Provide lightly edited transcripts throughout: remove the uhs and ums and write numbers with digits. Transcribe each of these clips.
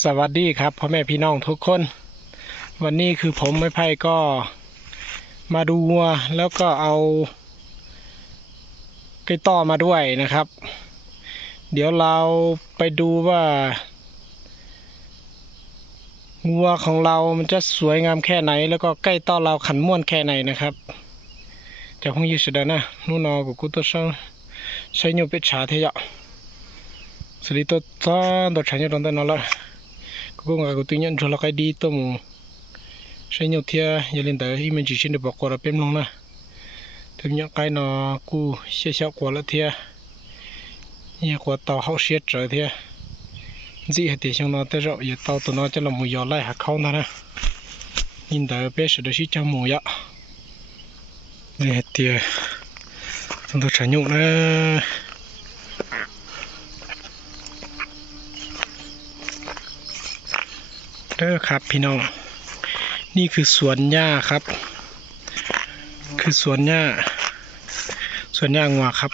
สวัสดีครับพ่อแม่พี่น้องทุกคนวันนี้คือผมไม้ไผ่ก็มาดูวัวแล้วก็เอาไก่ต้อมาด้วยนะครับเดี๋ยวเราไปดูว่าวัวของเรามันจะสวยงามแค่ไหนแล้วก็ไก่ต้อเราขันม่วนแค่ไหนนะครับจะคงยืดเสด็จนะนู่นนอกูกูตัวช่างใช้ยูเป็ดฉาเทียสลิดตัวต้นตัวฉายตัวนั้นนั่นละกูงากูตัวยันชลไก่ดีตัวมูใช้ยูเทียยันเล่นแต่ที่มันจีชินเดบอกว่าเป็นลงนะถึงยังไก่นอกูเชี่ยวกว่าละเทียเนี่ยกว่าต่อเขาเสียเจอเทียจีเหตุช่างนอแต่เราอย่าต่อตัวนอจะลำมือยอไล่หักเขานะยินแต่เป็นสุดที่จะมูยะเนี่ยเทียต้องตัวฉันอยู่นะเด้อครับพี่น้องนี่คือสวนหญ้าครับคือสวนหญ้างัวครับ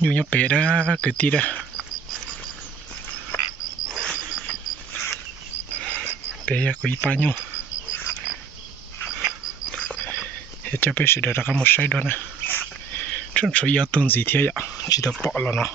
อยู่ยังเป๋ด้เกิดตีด้เป๋ยกุยปาญูเฮ็ดจะไปสิเดี๋ยวเราก็หมดใช้ด้วยนะฉันช่วยเอาต้นสีเทียจิตตะเปาะแล้วเนาะ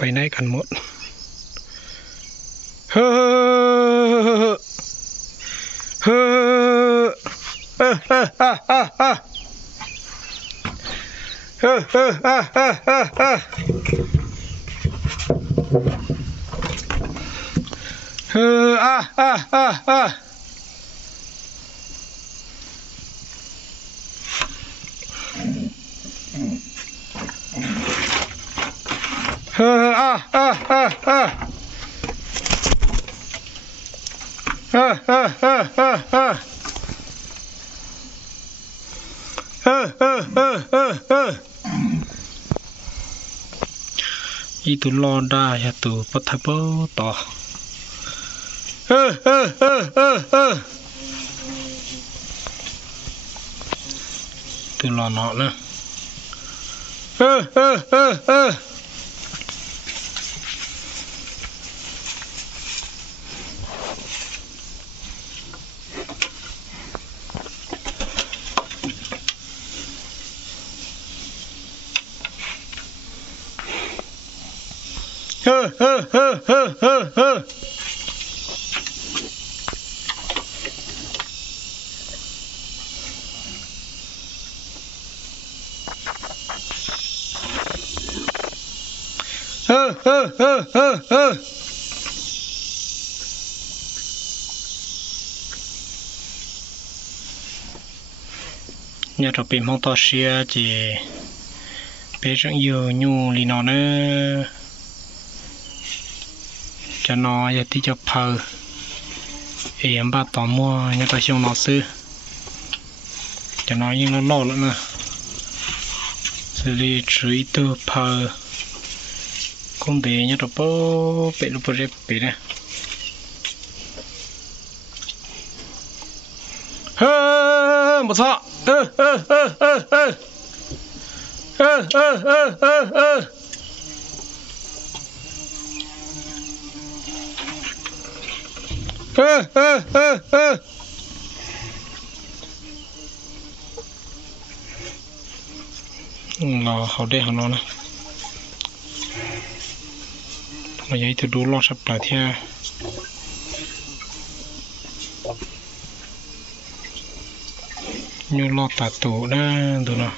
ไปไหนกันหมดเฮ้อเฮ้อเฮ้อเฮ้อเฮ้อเฮ้อเฮ้อเฮ้อเฮ้อเฮ้อเฮ้อเฮ้อเฮ้อเฮ้ออ่ะอ่ะอ่ะอ่ะเฮ้ออ่ะอ่ะอ่ะอ่ะเฮ้อเฮ้อเฮ้อเฮ้อเฮ้อเฮ้อเฮ้อเฮ้อเฮ้อเฮ้อ itu loda ya tuh petabo toh itu lono nah nhà trò pin mong to xia chỉ bé rất nhiều nhu lì nó nữa cho nó giờ tí cho phờ em ba tỏ mua nhà ta xong nó sư cho nó nhưng nó lo lắm nè xử lý chuối từ phờ con bé nhà trò bố bé lúc bố bé nè một thọ nó họ đây họ nó nè mà vậy thì đủ lo sắp lại theo như lo tạt tủ đó tụi nó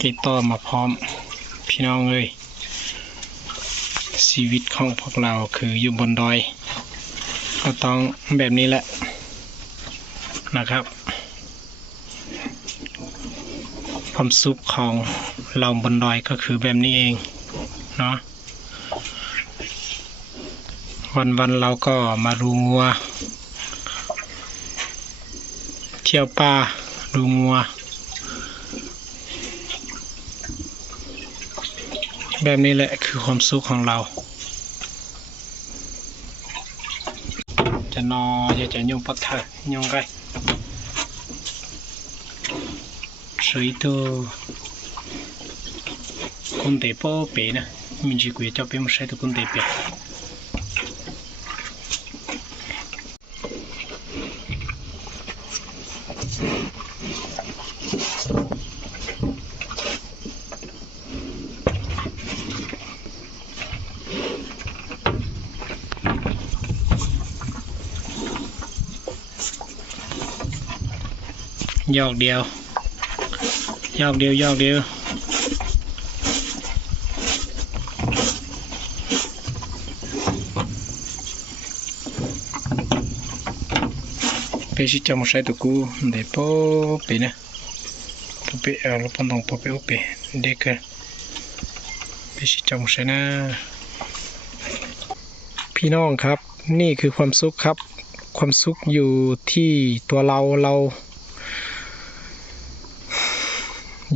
cái to màพร้อมพี่น้องเลยชีวิตของพวกเราคืออยู่บนดอยก็ต้องแบบนี้แหละนะครับ ความสุขของเราบนดอยก็คือแบบนี้เองเนาะวันเราก็มาดูงัวเที่ยวป่าดูงัวแบบนี้แหละคือความสุขของเราจะนอจะยงปัดเถอะยงไงสวยตัวคนเตะโป๊ะเป๋นะมีจีกุยจะเป็นไม่ใช่ตัวคนเตะเป๋ยอกเดียวยอกเดียวยอกเดียวไปชิจามุใช้ตัวกูเดี๋ยวพอไปนะพอไปเราปนต้องพอไปอุปเด็กไปชิจามุใช้นะพี่น้องครับนี่คือความสุขครับความสุขอยู่ที่ตัวเรา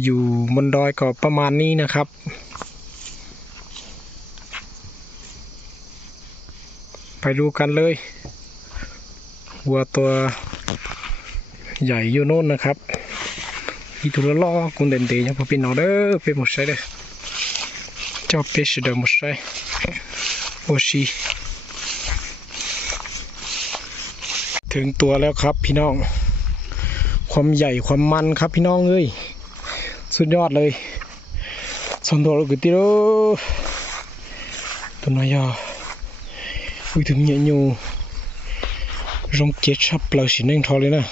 อยู่บนดอยก็ประมาณนี้นะครับไปดูกันเลยวัวตัวใหญ่อยู่โน่นนะครับอีตัวล้อกุนเด่นๆยังพอเป็นเอาเด้อเป็นหมดใช่เด้อเจ้าเป็ดเดิมหมดใช่โอชิถึงตัวแล้วครับพี่น้องความใหญ่ความมันครับพี่น้องเอ้ยสุดยอดเลยส่วนตัวเราคือที่รู้ตัวน้อยอุ้ยถึงเหนียวอยู่รองเจ็ดชับเปล่าสีแดงทอเลยนะ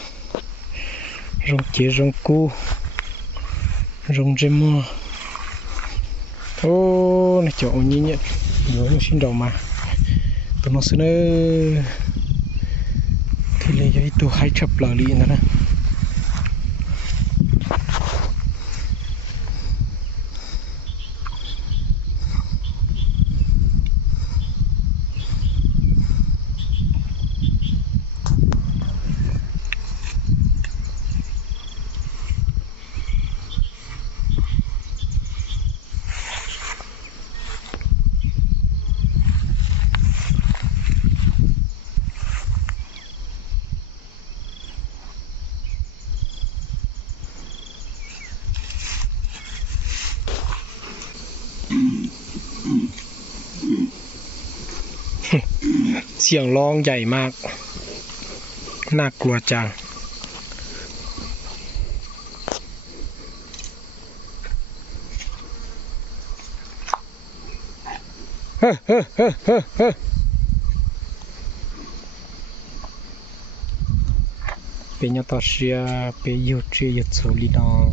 รองเจ็ดรองกูรองเจมัวโอ้นี่เจ้าอันนี้เนี่ยอยู่ในชิ้นดอกมาตัวน้องเสนอที่เลยยังตัวให้ชับเปล่าลีนะเสียงร้องใหญ่มากน่ากลัวจังเฮ้เป็นยังต่อเชียเป็นยุดเชียยุดสูลีนอง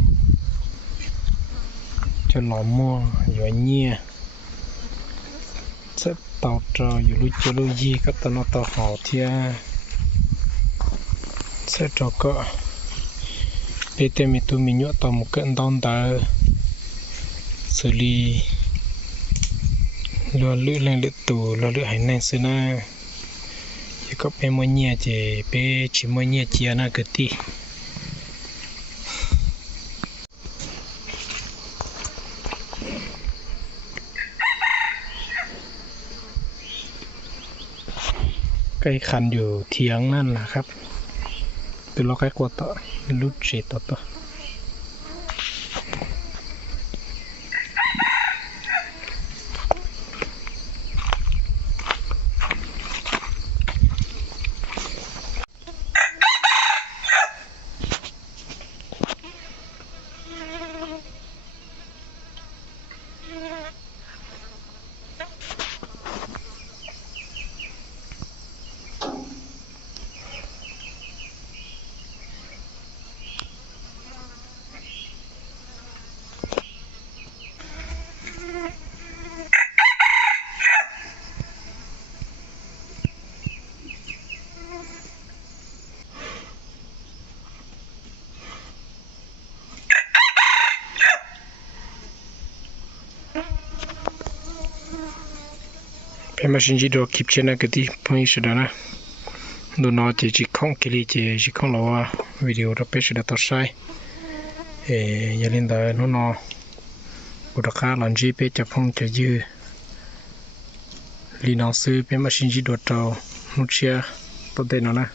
จะหล่อมัวอยู่เนี่ยจะต่อจออยู่ลุยจะลุยยี่ก็ตอนต่อหอเทียจะจอก็เป็นแต่มีตัวมีเยอะต่อมุกเกินตอนตาสุลีเราเลือกแรงเลือกตัวเราเลือกให้แน่ซื้อหน้าก็เป็นมวยเนี่ยเจเป็นชิมวยเนี่ยเจียน่าเกิดที่ใกล้คันอยู่เทียงนั่นนะครับตัวเราใกล้กว่าต่อลุดเฉดต่อ เป็นมาชินจีดอคลิปเช่นนั้นก็ที่พงสุดนะดูนอจะข้องกิริจะข้องเราว่าวิดีโอเราเป็นสุดต่อใช้อย่าลืมเดินนู่นนออุตค่าหลังจีเป็นจะพงจะยืดลีนอซื้อเป็นมาชินจีดอตัวนุ่งเชียตัวเด่นนะ